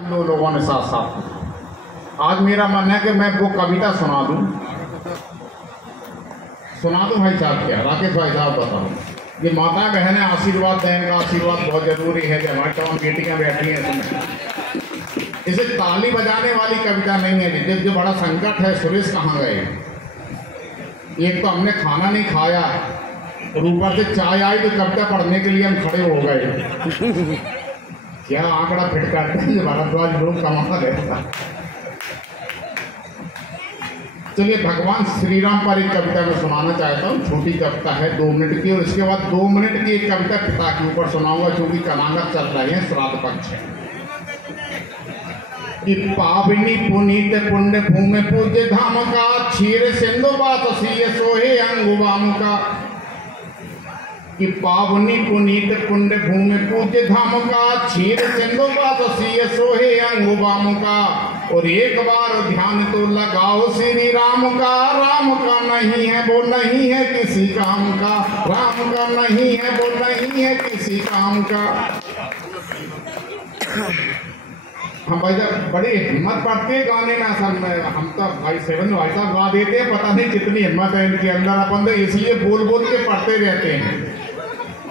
दो लोगों ने साथ साथ। आज मेरा मन है कि मैं वो कविता सुना दूं भाई साहब। क्या राकेश भाई साहब बताओ। ये माता बहनें आशीर्वाद देने का आशीर्वाद बहुत जरूरी है कि हमारी तमाम बेटियां बैठी हैं इसमें। इसे ताली बजाने वाली कविता नहीं है। जब जो बड़ा संकट है, सुरेश कहाँ गए? एक तो हमने खाना नहीं खाया और ऊपर से चाय आई तो कविता पढ़ने के लिए हम खड़े हो गए। क्या आंकड़ा फिट करते हैं भारद्वाज लोग, कमाल रहता। चलिए भगवान श्री राम पर एक कविता मैं सुनाना चाहता हूँ। छोटी कविता है 2 मिनट की, और इसके बाद 2 मिनट की एक कविता पिता के ऊपर सुनाऊंगा क्योंकि कलांगत चल रहे हैं, श्राद्ध पक्ष है। कि पावनी पुनीत पुण्य भूमि पूज्य धाम का, क्षीर सिंधु बात सीय सोहे अंगुबाम का। कि पावनी पुनीत पुण्य भूमि पूज्य धाम का, क्षीर सिंधु बात सीय सोहे अंगुबाम का। और एक बार ध्यान तो लगाओ श्री राम का, राम का नहीं है वो नहीं है किसी काम का, राम का नहीं है वो नहीं है किसी काम का। हम भाई साहब बड़ी हिम्मत पड़ती है गाने में। असल में हम तो भाई साहब गा देते हैं, पता नहीं कितनी हिम्मत है इनके अंदर। अपन तो इसलिए बोल बोल के पढ़ते रहते हैं।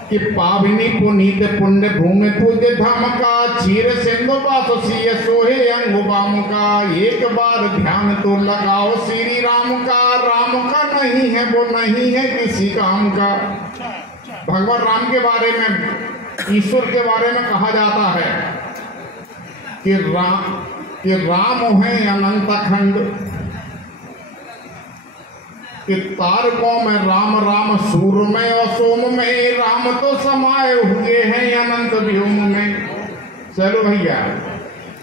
कि पावनी पुनीत पुण्य भूमि पूज्य धाम का, क्षीर सिंधु बात सीय सोहे अंगुबाम का। एक बार ध्यान तो लगाओ श्री राम का, राम का नहीं है वो नहीं है किसी काम का। भगवान राम के बारे में, ईश्वर के बारे में कहा जाता है कि राम है अनंत खंड। कि तारकों में राम राम, सूर्य में और सोम में, राम तो समाये हुए हैं अनंत व्योम में। चलो भैया।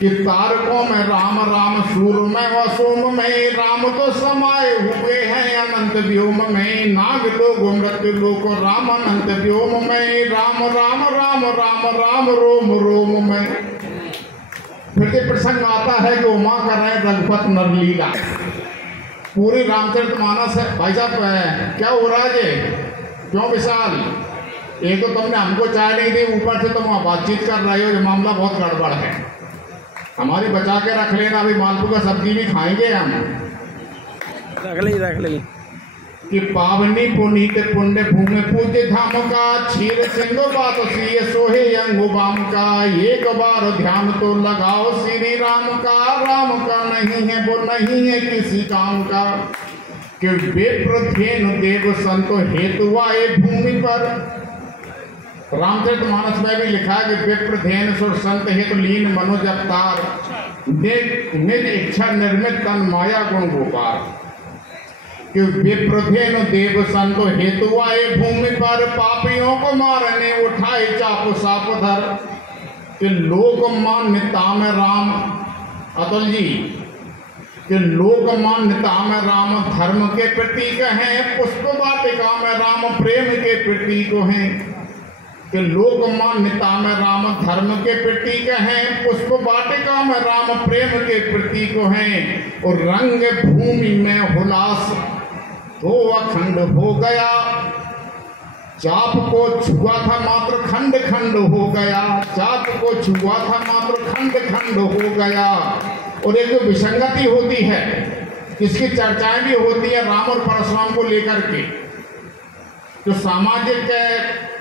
कि तारकों में राम राम, सूर्य में और सोम में, राम तो समाये हुए हैं अनंत व्योम में। नाग लोग मृत्यु लोग राम अनंत व्योम में, राम राम राम राम राम रोम रोम में। फिर ये प्रसंग आता है कि उमा कर रहे रघुपत नरलीला। पूरी रामचरितमानस है भाई साहब। क्या हो रहा है? क्यों विशाल? एक तो तुमने हमको चाय नहीं दी, ऊपर से तुम बातचीत कर रहे हो। ये मामला बहुत गड़बड़ है। हमारी बचा के रख लेना, अभी मालपुआ का सब्जी भी खाएंगे हम। रख ले। कि पावनी पुनीत पुण्य भूमि पूज्य धाम का, क्षीर सिंधु बात सीय सोहे अंगुबाम का। एक बार ध्यान तो लगाओ श्री राम का, राम का नहीं है वो नहीं है किसी काम का। कि विप्रधेनु देव संतो हेतु आए भूमि पर। रामचरितमानस में भी लिखा है कि विप्रधेनु सुर संत हेतु लीन मनोज अवतार, निज इच्छा निर्मित तन माया गुण गोपाल। कि विप्रधेनु देव संतो हेतु आए भूमि पर, पापियों को मारने उठाए चाप साप धर। कि लोक मान्यता में राम, अतुल जी, कि लोक मान्यता में राम धर्म के प्रतीक हैं, पुष्प वाटिका में राम प्रेम के प्रतीक हैं। कि लोक मान्यता में राम धर्म के प्रतीक हैं, पुष्प वाटिका में राम प्रेम के प्रतीक हैं। और रंग भूमि में हुलास तो अखंड हो गया, चाप को छुआ था मात्र खंड खंड हो गया, चाप को छुआ था मात्र खंड खंड हो गया। और एक जो विसंगति होती है, इसकी चर्चाएं भी होती है राम और परशुराम को लेकर के। जो सामाजिक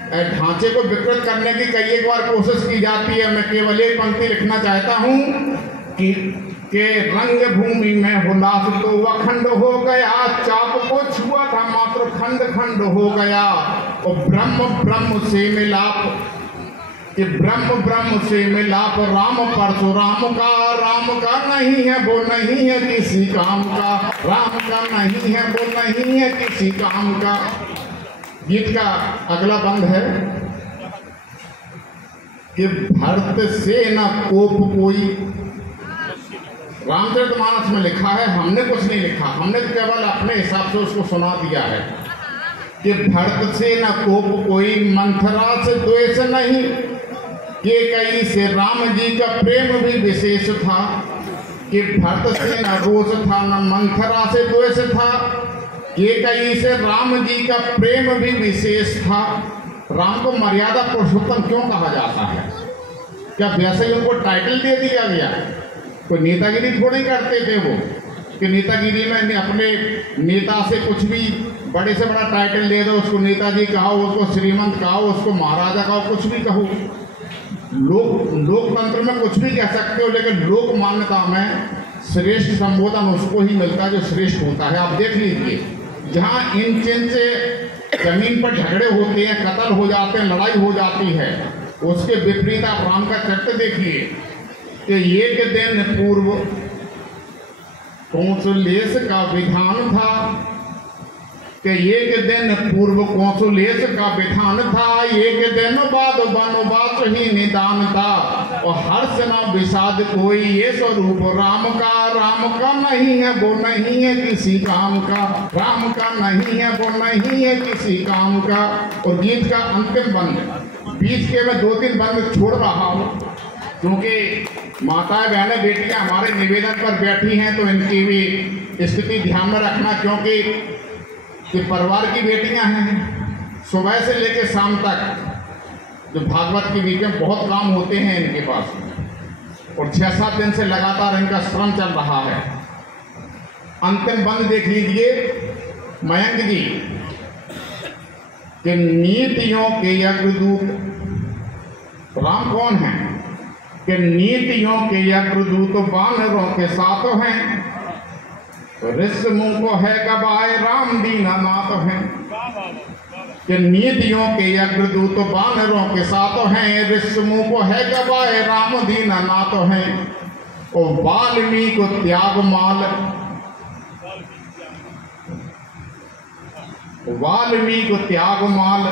ढांचे को विकृत करने की कई एक बार कोशिश की जाती है। मैं केवल एक पंक्ति लिखना चाहता हूँ कि रंग भूमि में हुलास तो अखंड हो गया, चाप को छुआ था मात्र खंड खंड हो गया। और ब्रह्म ब्रह्म से मिलाप, कि ब्रह्म ब्रह्म से मिलाप राम परशुराम का, राम का नहीं है वो नहीं है किसी काम का, राम का नहीं है वो नहीं है किसी काम का। गीत का अगला बंद है कि भरत से न कोप कोई। रामचरितमानस में लिखा है, हमने कुछ नहीं लिखा, हमने केवल अपने हिसाब से उसको सुना दिया है। कि भरत से न कोप कोई, मंथरा से द्वेष नहीं, कि कई से राम जी का प्रेम भी विशेष था। कि भरत से न रोष था न मंथरा से द्वेष था, कि कई से राम जी का प्रेम भी विशेष था। राम को मर्यादा पुरुषोत्तम क्यों कहा जाता है? क्या वैसे ही उनको टाइटल दे दिया गया? कोई नेतागिरी थोड़ी करते थे वो कि नेतागिरी में अपने नेता से कुछ भी बड़े से बड़ा टाइटल दे दो, उसको नेताजी कहो, उसको श्रीमंत कहो, उसको महाराजा कहो, कुछ भी कहो। लोकतंत्र में कुछ भी कह सकते हो, लेकिन लोक मान्यता में श्रेष्ठ संबोधन उसको ही मिलता है जो श्रेष्ठ होता है। आप देख लीजिए, जहाँ इन चिन्ह से जमीन पर झगड़े होते हैं, कत्ल हो जाते हैं, लड़ाई हो जाती है, उसके विपरीत आप राम का चरित्र देखिए कि एक दिन पूर्व कौंसुलेश का विधान था, कि एक दिन पूर्व कौंसुलेश का विधान था, एक दिन बाद वनवास ही निदान था, और हर्ष न विषाद कोई ये स्वरूप राम का नहीं है वो नहीं है किसी काम का, राम का नहीं है वो नहीं है किसी काम का। और गीत का अंतिम बंद, बीच के मैं 2-3 बंद छोड़ रहा हूँ क्योंकि माताएं बहनें बेटियां हमारे निवेदन पर बैठी हैं, तो इनकी भी स्थिति ध्यान में रखना, क्योंकि ये परिवार की बेटियां हैं। सुबह से लेकर शाम तक जो भागवत के बीच में बहुत काम होते हैं इनके पास, और 6-7 दिन से लगातार इनका श्रम चल रहा है। अंतिम बंद देख लीजिए मयंक जी कि नीतियों के अग्रदूत राम कौन है? कि नीतियों के अग्रदूत वानरों के साथ हैं, ऋषि मुंह को है गवाए राम दीनानाथ हैं। कि नीतियों के अग्रदूत वानरों के साथ हैं, ऋषि मुंह को है गवाए राम दीनानाथ हैं। और वाल्मीकि को त्याग माल, वाल्मीकि को त्याग माल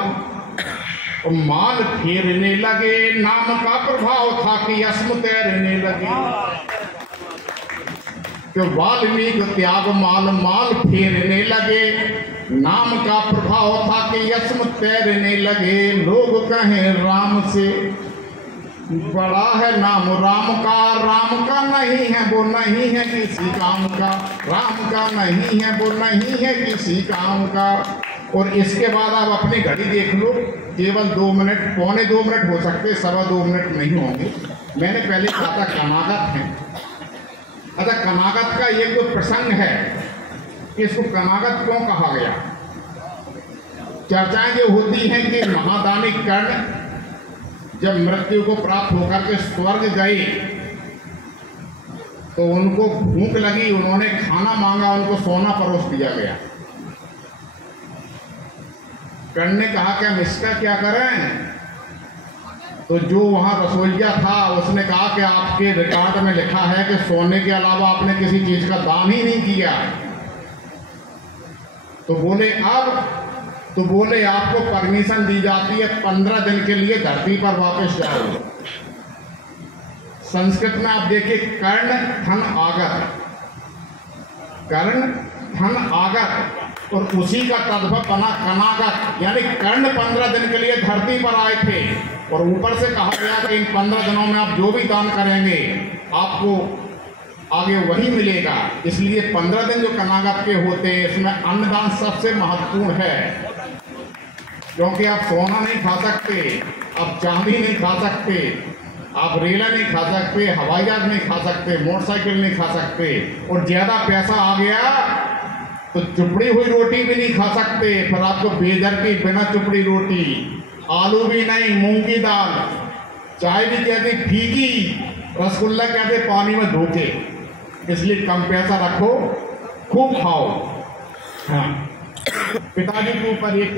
और माल फेरने लगे, नाम का प्रभाव था कि अस्म तैरने लगे। कि वाल्मीकि त्याग माल, माल फेरने लगे, नाम का प्रभाव था कि अस्म तैरने लगे। लोग कहें राम से बड़ा है नाम राम का नहीं है वो नहीं है किसी काम का, राम का नहीं है वो नहीं है किसी काम का। और इसके बाद आप अपनी घड़ी देख लो, केवल 2 मिनट, पौने 2 मिनट हो सकते, 2.25 मिनट नहीं होंगे। मैंने पहले कहा था कनागत है। अच्छा, कनागत का एक तो प्रसंग है कि इसको कनागत क्यों कहा गया। चर्चाएं जो होती हैं कि महादानी कर्ण जब मृत्यु को प्राप्त होकर के स्वर्ग गए तो उनको भूख लगी, उन्होंने खाना मांगा, उनको सोना परोस दिया गया। कर्ण ने कहा कि हम इसका क्या करें? तो जो वहां रसोइया था उसने कहा कि आपके रिकॉर्ड में लिखा है कि सोने के अलावा आपने किसी चीज का दान ही नहीं किया। तो बोले अब, तो बोले आपको परमिशन दी जाती है 15 दिन के लिए धरती पर वापस जाओ। संस्कृत में आप देखिए कर्ण धन आगत, कर्ण धन आगत, और उसी का तद्भव बना कनागत, यानी कर्ण 15 दिन के लिए धरती पर आए थे और ऊपर से कहा गया कि इन 15 दिनों में आप जो भी दान करेंगे आपको आगे वही मिलेगा। इसलिए 15 दिन जो कनागत के होते हैं इसमें अन्नदान सबसे महत्वपूर्ण है, क्योंकि आप सोना नहीं खा सकते, आप चांदी नहीं खा सकते, आप रेला नहीं खा सकते, हवाई जहाज नहीं खा सकते, मोटरसाइकिल नहीं खा सकते, और ज्यादा पैसा आ गया तो चुपड़ी हुई रोटी भी नहीं खा सकते। फिर आपको बेदर की बिना चुपड़ी रोटी, आलू भी नहीं, मूंग की दाल, चाय भी कहते फीकी, रसगुल्ला कहते पानी में धोके। इसलिए कम पैसा रखो, खूब खाओ। हाँ, पिताजी के ऊपर एक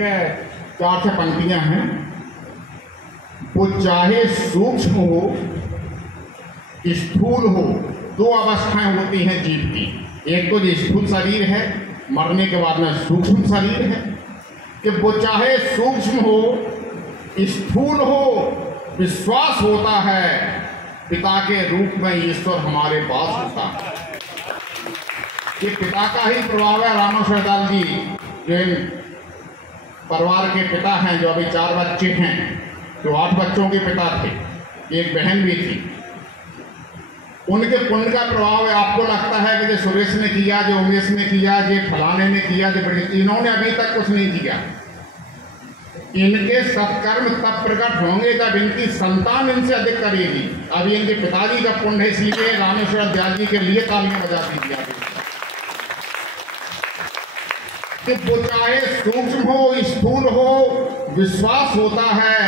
4 पंक्तियां हैं। वो चाहे सूक्ष्म हो स्थूल हो, 2 अवस्थाएं होती हैं जीव की। एक तो जो स्थूल शरीर है, मरने के बाद में सूक्ष्म शरीर है, कि वो चाहे सूक्ष्म हो स्थूल हो, विश्वास होता है पिता के रूप में ईश्वर हमारे पास होता है। ये पिता का ही प्रभाव है। रामेश्वर दास जी जो परिवार के पिता हैं, जो अभी 4 बच्चे हैं, जो 8 बच्चों के पिता थे, एक बहन भी थी, उनके पुण्य का प्रभाव है। आपको लगता है कि जो सुरेश ने किया, जो उमेश ने किया, जो फलाने ने किया, जो इन्होंने अभी तक कुछ नहीं किया। इनके सत्कर्म तब प्रकट होंगे जब इनकी संतान इनसे अधिक करेगी। अभी इनके पिताजी का पुण्य है, इसलिए रामेश्वर दयाल जी के लिए तालियां बजा दीजिए कि वो चाहे सूक्ष्म हो स्थूल हो, विश्वास होता है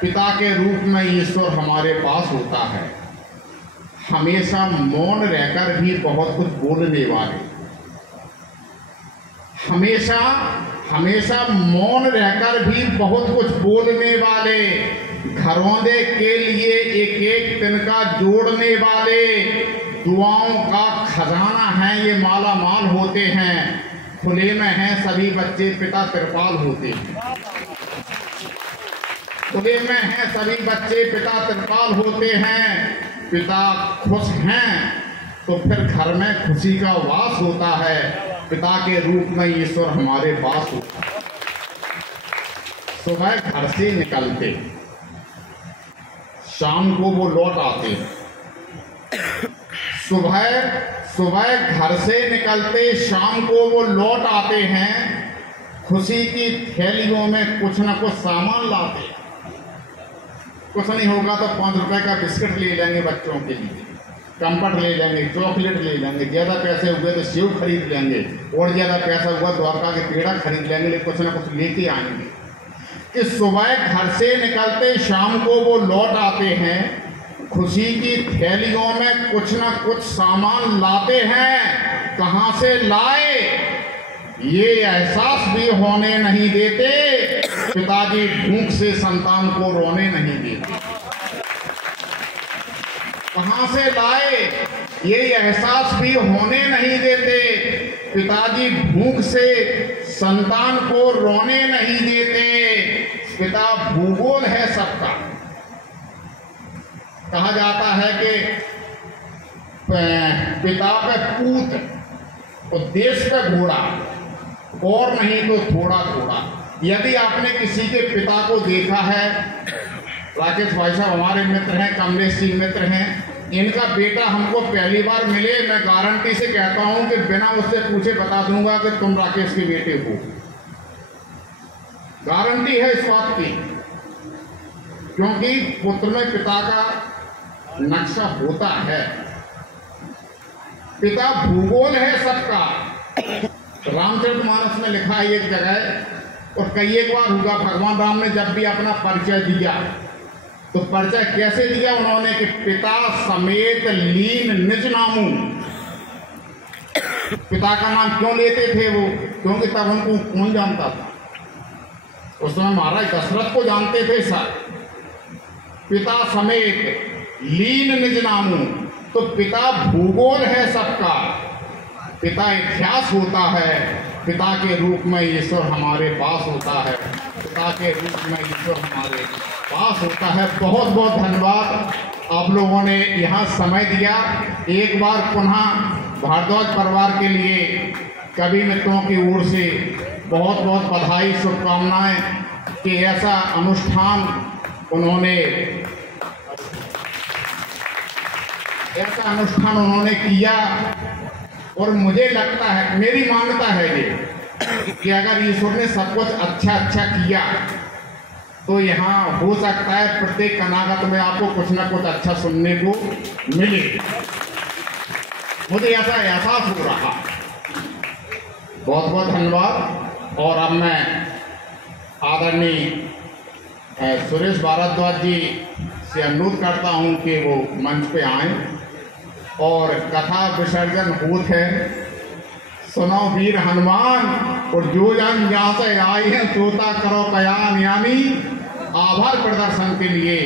पिता के रूप में ईश्वर हमारे पास होता है। हमेशा मौन रहकर भी बहुत कुछ बोलने वाले, हमेशा मौन रहकर भी बहुत कुछ बोलने वाले, घरौंदे के लिए एक एक तिनका जोड़ने वाले, दुआओं का खजाना है ये माला माल होते हैं। खुले में हैं सभी बच्चे पिता त्रिपाल होते हैं, खुले में हैं सभी बच्चे पिता त्रिपाल होते हैं। पिता खुश हैं तो फिर घर में खुशी का वास होता है। पिता के रूप में ईश्वर हमारे पास होता है। सुबह घर से निकलते, शाम को वो लौट आते। सुबह घर से निकलते, शाम को वो लौट आते हैं। खुशी की थैलियों में कुछ न कुछ सामान लाते। कुछ नहीं होगा तो 5 रुपए का बिस्किट ले लेंगे बच्चों के लिए, कंफर्ट ले लेंगे, चॉकलेट ले लेंगे, ज़्यादा पैसे हुए तो सेव खरीद लेंगे, और ज़्यादा पैसा हुआ द्वारका के पेड़ा खरीद लेंगे, लेकिन कुछ ना कुछ लेके आएंगे। कि सुबह घर से निकलते, शाम को वो लौट आते हैं। खुशी की थैलियों में कुछ ना कुछ सामान लाते हैं। कहाँ से लाए ये एहसास भी होने नहीं देते। पिताजी भूख से संतान को रोने नहीं देते। कहाँ से लाए ये एहसास भी होने नहीं देते। पिताजी भूख से संतान को रोने नहीं देते। पिता भूगोल है सबका। कहा जाता है कि पिता पे पूत और देश पे घोड़ा, और नहीं तो थोड़ा थोड़ा। यदि आपने किसी के पिता को देखा है, राकेश भाई साहब हमारे मित्र हैं, कमलेश सिंह मित्र हैं, इनका बेटा हमको पहली बार मिले, मैं गारंटी से कहता हूं कि बिना उससे पूछे बता दूंगा कि तुम राकेश के बेटे हो। गारंटी है इस बात की, क्योंकि पुत्र में पिता का नक्शा होता है। पिता भूगोल है सबका। रामचरितमानस में लिखा है एक जगह, और कई एक बार हुआ, भगवान राम ने जब भी अपना परिचय दिया तो परिचय कैसे दिया उन्होंने कि पिता समेत लीन निज नामू। पिता का नाम क्यों लेते थे वो? क्योंकि तब उनको कौन जानता था? उस समय महाराज दशरथ को जानते थे सर। पिता समेत लीन निज नामू, तो पिता भूगोल है सबका। पिता इतिहास होता है। पिता के रूप में ईश्वर हमारे पास होता है। पिता के रूप में ईश्वर हमारे पास होता है। बहुत बहुत धन्यवाद आप लोगों ने यहाँ समय दिया। एक बार पुनः भारद्वाज परिवार के लिए कवि मित्रों की ओर से बहुत बहुत बधाई, शुभकामनाएं कि ऐसा अनुष्ठान उन्होंने किया। और मुझे लगता है, मेरी मान्यता है ये कि अगर ईश्वर ने सब कुछ अच्छा किया तो यहाँ हो सकता है प्रत्येक अनागत में आपको कुछ ना कुछ अच्छा सुनने को मिले। मुझे ऐसा एहसास हो रहा। बहुत बहुत धन्यवाद। और अब मैं आदरणीय सुरेश भारद्वाज जी से अनुरोध करता हूँ कि वो मंच पे आएं और कथा विसर्जन होत है। सुनो वीर हनुमान, और जो जन जहाँ से आई है सोता करो कयान, यानी आभार प्रदर्शन के लिए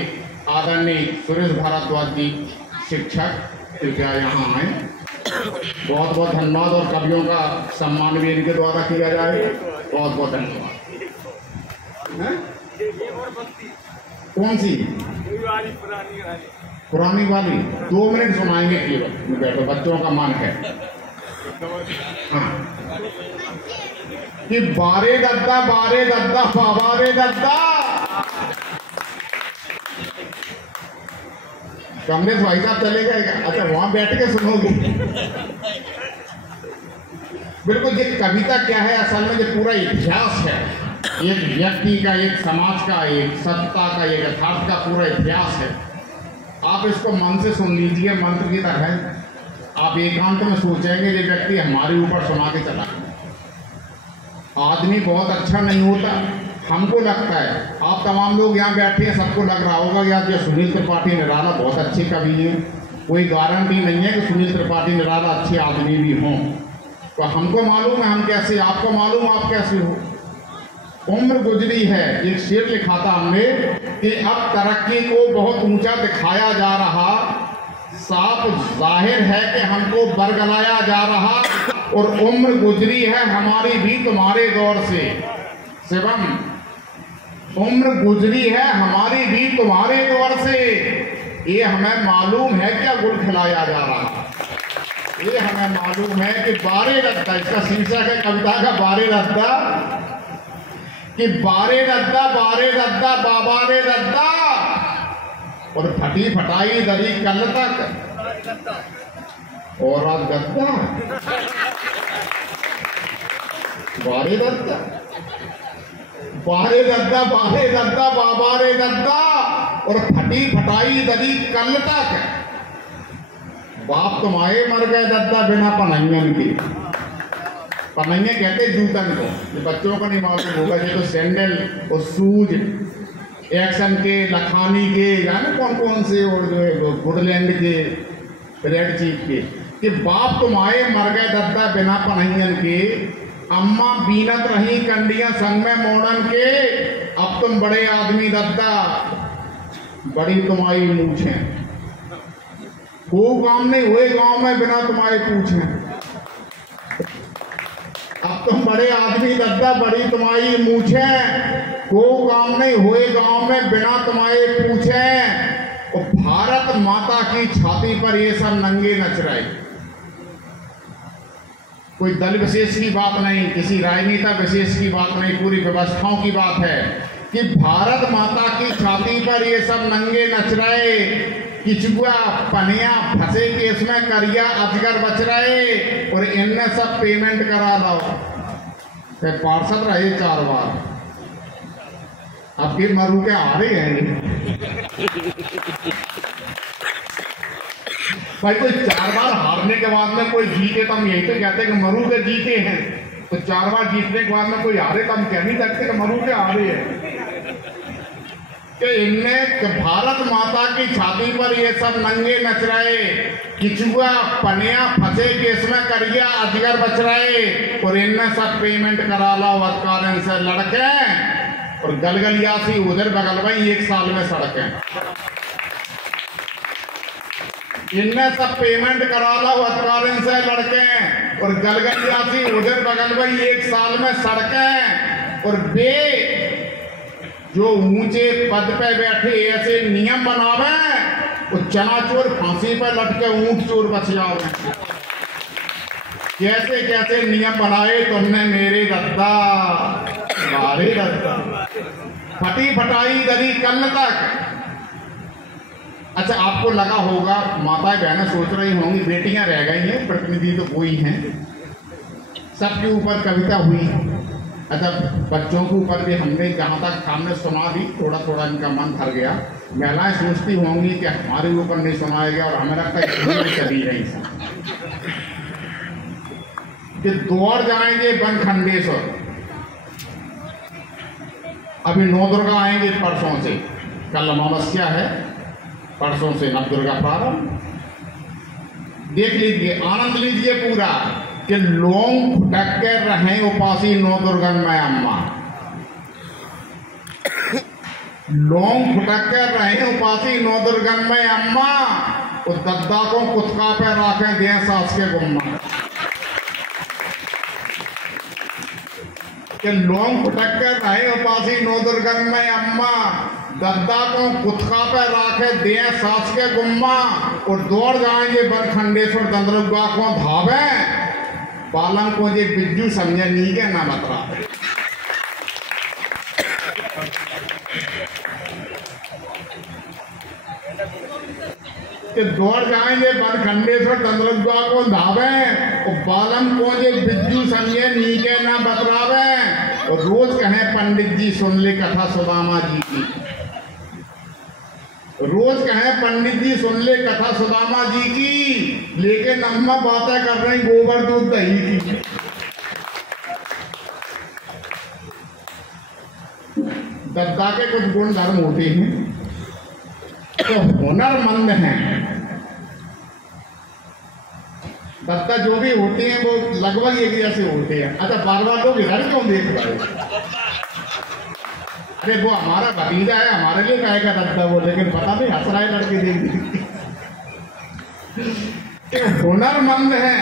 आदरणीय सुरेश भारद्वाज जी शिक्षक कृपया यहाँ आए। बहुत बहुत धन्यवाद। और कवियों का सम्मान भी इनके द्वारा किया जाए। बहुत बहुत धन्यवाद। कौन सी? पुरानी वाली 2 मिनट सुनाएंगे केवल। बैठो, बच्चों का मन है। हाँ, कि बारे गद्दा बारे गद्दा। कमलेश भाई साहब चले गए? अच्छा, वहां बैठ के सुनोगे? बिल्कुल। ये कविता क्या है? असल में ये पूरा इतिहास है। एक व्यक्ति का, एक समाज का, एक सत्ता का, एक यथार्थ का पूरा इतिहास है। आप इसको मन से सुन लीजिए, मंत्र की तरह। आप एकांत में सोचेंगे ये व्यक्ति हमारे ऊपर सुना के चला। आदमी बहुत अच्छा नहीं होता, हमको लगता है। आप तमाम लोग यहाँ बैठे हैं, सबको लग रहा होगा यार ये सुनील त्रिपाठी निराला बहुत अच्छे कवि हैं। कोई गारंटी नहीं है कि सुनील त्रिपाठी निराला अच्छे आदमी भी हों। तो हमको मालूम है हम कैसे, आपको मालूम आप कैसे हो। उम्र गुजरी है, एक शेर लिखा था हमने कि अब तरक्की को बहुत ऊंचा दिखाया जा रहा, साफ जाहिर है कि हमको बरगलाया जा रहा, और उम्र गुजरी है हमारी भी तुम्हारे दौर से। शिवम, उम्र गुजरी है हमारी भी तुम्हारे दौर से, ये हमें मालूम है क्या गुल खिलाया जा रहा। ये हमें मालूम है कि बारे रद्दा, इसका शीर्षक है कविता का बारे रद्दा, कि बारे रद्दा बाबा रे रद्दा, और फटी फटाई दरी कल तक और गद्दा। बारे रद्दा बाबा रे रद्दा, और फटी फटाई दरी कल तक। बाप तुम आए मर गए दद्दा बिना पनंगन के। पनंगे कहते जूतन को, ये बच्चों को नहीं मालूम होगा। ये तो सैंडल और शूज एक्शन के, लखानी के, जाने कौन कौन से, और जो है वुडलैंड के, रेड चीफ के। कि बाप तुम आए मर गए दद्दा बिना पनंगन के, अम्मा बीनत रही कंडियां संग में मोड़न के, अब तुम बड़े आदमी दद्दा, बड़ी तुम्हारी मूछें, खूब काम नहीं हुए गांव में बिना तुम्हारे पूछे। अब तुम बड़े आदमी दद्दा, बड़ी तुम्हारी मूछे, खूब काम नहीं हुए गांव में बिना तुम्हारे पूछे। और भारत माता की छाती पर ये सब नंगे नच रहे। कोई दल विशेष की बात नहीं, किसी राजनेता विशेष की बात नहीं, पूरी व्यवस्थाओं की बात है कि भारत माता की छाती पर ये सब नंगे नच रहे। किचुआ पनिया फंसे के इसमें करिया अजगर बच रहे, और इनने सब पेमेंट करा लो। पार्षद रहे 4 बार, अब फिर मरू के आ रहे हैं भाई। कोई 4 बार हारने के बाद में कोई जीते तो हम यही तो कहते हैं कि मरू के जीते हैं। तो 4 बार जीतने के बाद में कोई हारे तो हम कह नहीं सकते कि मरू के हारे हैं। कि इनने भारत माता की छाती पर ये सब नंगे नच रहे। किचुआ पनिया फंसे केस में करिया अजगर बच रहे, और इनने सब पेमेंट करा ला वत्कारण से लड़के, और गलगलियासी उधर बगल में 1 साल में सड़के। इनने सब पेमेंट करा ला वत्कारण से लड़के, और गलगलियासी उधर बगल में 1 साल में सड़के। और बे जो ऊंचे पद पे बैठे ऐसे नियम बनावे, वो चनाचोर फांसी पर लटके ऊंट चोर बच जाओगे। कैसे कैसे नियम बनाए तुमने मेरे दद्दा, बारे दद्दा, फटी फटाई दरी कल तक। अच्छा, आपको लगा होगा, माताएं बहनें सोच रही होंगी बेटियां रह गई हैं, प्रतिनिधि तो कोई हैं, सबके ऊपर कविता हुई। अच्छा, बच्चों के ऊपर भी हमने जहाँ तक सामने सुना दी, थोड़ा थोड़ा इनका मन भर गया। महिलाएं सोचती होंगी कि हमारे ऊपर नहीं सुनाया गया, और हमें लगता है चली रही कि दौड़ जाएंगे बनखंडेश्वर। अभी 9 दुर्गा आएंगे परसों से, कल अमावस्या है, परसों से नवदुर्गा प्रारंभ। देख लीजिए, आनंद लीजिए पूरा कि लोग फुटक के रहे उपासी 9 दुर्गन में अम्मा। लोग फुटक के रहे उपासी 9 दुर्गन में अम्मा, उस दद्दा को कुत्ता पे रखे दे सास के गुम्मा। कि लोग फुटक के रहे उपासी 9 दुर्गन में अम्मा, दद्दा को कुत्ता पे रखे दे सास के गुम्मा, और दौड़ जाएंगे बनखंडेश्वर दंदरुगा को धावे, पालन को जे बिज्जू समझे नहीं के ना बतरा। कि दौड़ जाएंगे बनखंडेश्वर दंदरुगा को धावे, और पालन को जे बिज्जू समझे नहीं के ना बतरावे। और रोज कहें पंडित जी सुन ले कथा सुदामा जी की, रोज कहें पंडित जी सुन ले कथा सुदामा जी की, लेकिन अम्मा बातें कर रही गोबर दूध दही की। दद्दा के कुछ गुण धर्म होते हैं तो हुनरमंद हैं। दद्दा जो भी होते हैं वो लगभग एक जैसे होते हैं। अच्छा बार बार लोग इधर क्यों देख रहे? अरे वो हमारा भतीजा है, हमारे लिए कहेगा दद्दा वो, लेकिन पता नहीं हंस रहा है लड़के देख देख। हुनरमंद है,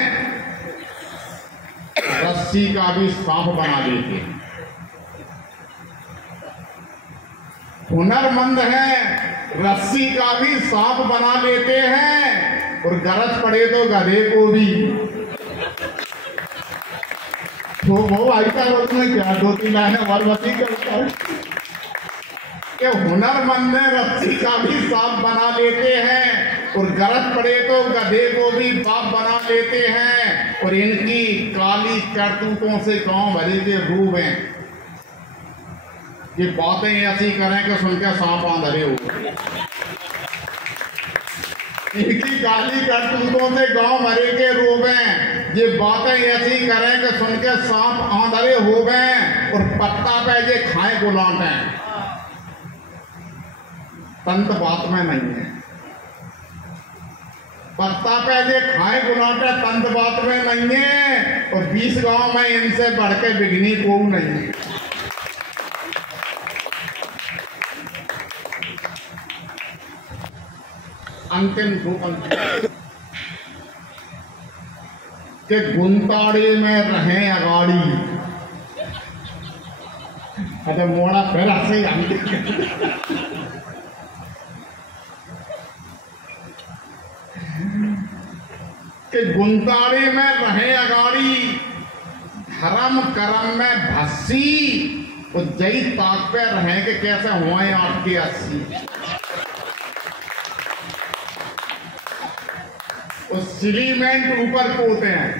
रस्सी का भी सांप बना देते हैं। हुनरमंद है, रस्सी का भी सांप बना लेते हैं, और गरज पड़े तो गधे को भी। तो वो आयता उसमें क्या 2-3 लाइनें वर्वती करता है कि हुनरमंद है, रस्सी का भी सांप बना लेते हैं, और गरज पड़े तो गधे को भी बाप बना लेते हैं, और इनकी काली करतूतों से गांव भरे के रूप हैं। ये बातें ऐसी करें कि सुनकर सांप आंधरे हो। इनकी काली करतूतों से गांव भरे के रूप हैं। ये बातें ऐसी करें कि सुनकर सांप आंधरे हो गए, और पत्ता पे जे खाए गुलाट हैं। तंत बात में नहीं है, पत्ता पे जे खाए गुलाट है, तंत बात में नहीं है। और 20 गांव में इनसे बढ़ के बिगनी को नहीं है। अंतिम के गुंताड़े में रहे अगाड़ी। अच्छा मोड़ा फिर ऐसे के गुंताड़े में रहे अगाड़ी, धर्म कर्म में भस्सी, और जई ताक पे रहे कि कैसे हुए 8 के 80। और सीमेंट ऊपर पोते हैं।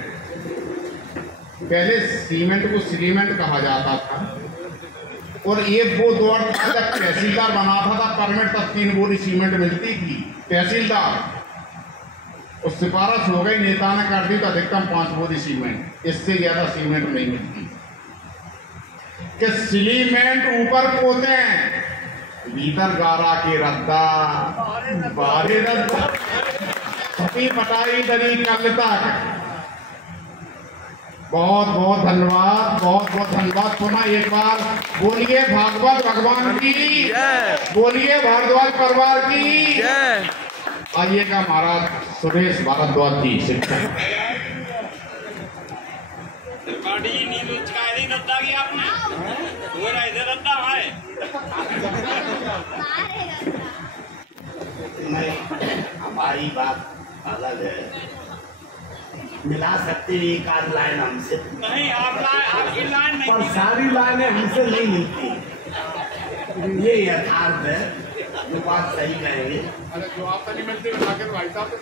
पहले सीमेंट को सीमेंट कहा जाता था, और एक वो दौर था जब तहसीलदार बनाता था परमिट, तब 3 बोरी सीमेंट मिलती थी। तहसीलदार और सिफारिश हो गई, नेता ने कर दी तो अधिकतम 5 बोरी सीमेंट, इससे ज्यादा सीमेंट नहीं मिलती। कि सीमेंट ऊपर पोते हैं, भीतर गारा के रद्दा बाहरी रद्दा, छपी पटाई दरी कल तक। बहुत बहुत धन्यवाद, बहुत बहुत धन्यवाद। पुनः एक बार बोलिए भागवत भगवान की, बोलिए भारद्वाज परिवार की। आइएगा महाराज सुरेश भारद्वाज जी शिक्षक। हमारी बात अलग है, मिला सकते हैं एक आध लाइन हमसे नहीं, आपकी लाइन नहीं, पर सारी लाइनें हमसे नहीं मिलती। ये यथार्थ है, जो बात सही कहेंगे। अरे जो आपसे नहीं मिलती भाई साहब से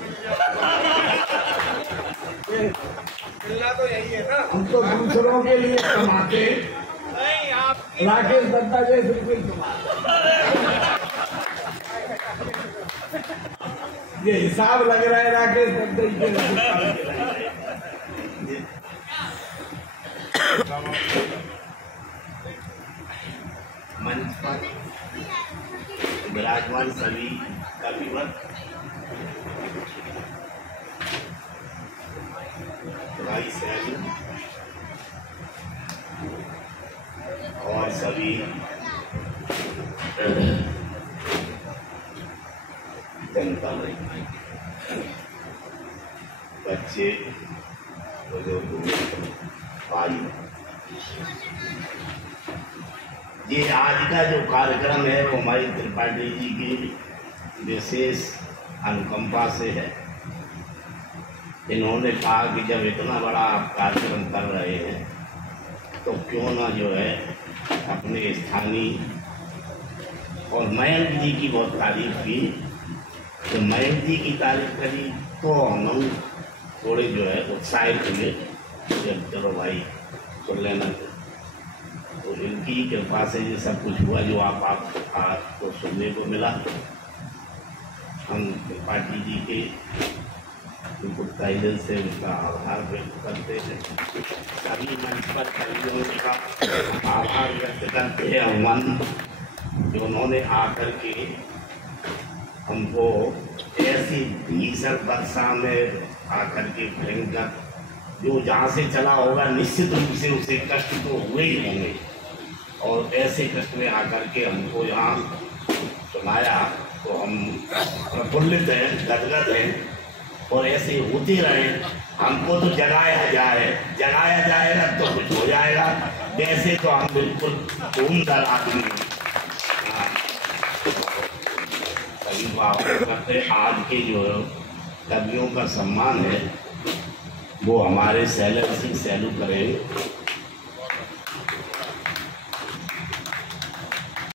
मिलना तो यही है ना। हम तो दूसरों के लिए कमाते नहीं, आप राकेश दत्ता जैसे कोई कमाते। ये हिसाब लग रहा है राकेश दत्ता मंच पर विराजमान सभी कविवर, भाई सहज और सभी जनता, बच्चे, बुजुर्ग, भाई, ये आज का जो कार्यक्रम है वो हमारी त्रिपाठी जी की विशेष अनुकंपा से है। इन्होंने कहा कि जब इतना बड़ा आप कार्यक्रम कर रहे हैं तो क्यों ना जो है अपने स्थानीय, और मयंक जी की बहुत तारीफ की, तो मयंक जी की तारीफ करी तो हम थोड़े जो है उत्साहित हुए, जब चलो भाई सुन लेना। तो उनकी कृपा से ये सब कुछ हुआ जो आप आपको सुनने को मिला। हम त्रिपाठी जी के गुप्ता दिल से उनका आभार व्यक्त करते हैं। सभी मंच पर खड़े का आभार व्यक्त करते हैं। मन जो उन्होंने आकर के हमको ऐसी भीषण वर्षा में आकर के भयंकर जो जहाँ से चला होगा निश्चित रूप से उसे कष्ट तो हुए ही होंगे, और ऐसे कष्ट में आकर के हमको यहाँ सुनाया तो हम प्रफुल्लित हैं, गदगद हैं, और ऐसे होते रहे। हमको तो जगाया जाएगा तो कुछ हो जाएगा, वैसे तो हम बिल्कुल धूमधार आदमी सभी बात करते। आज के जो कवियों का सम्मान है वो हमारे सैलर सिंह सैलू करें।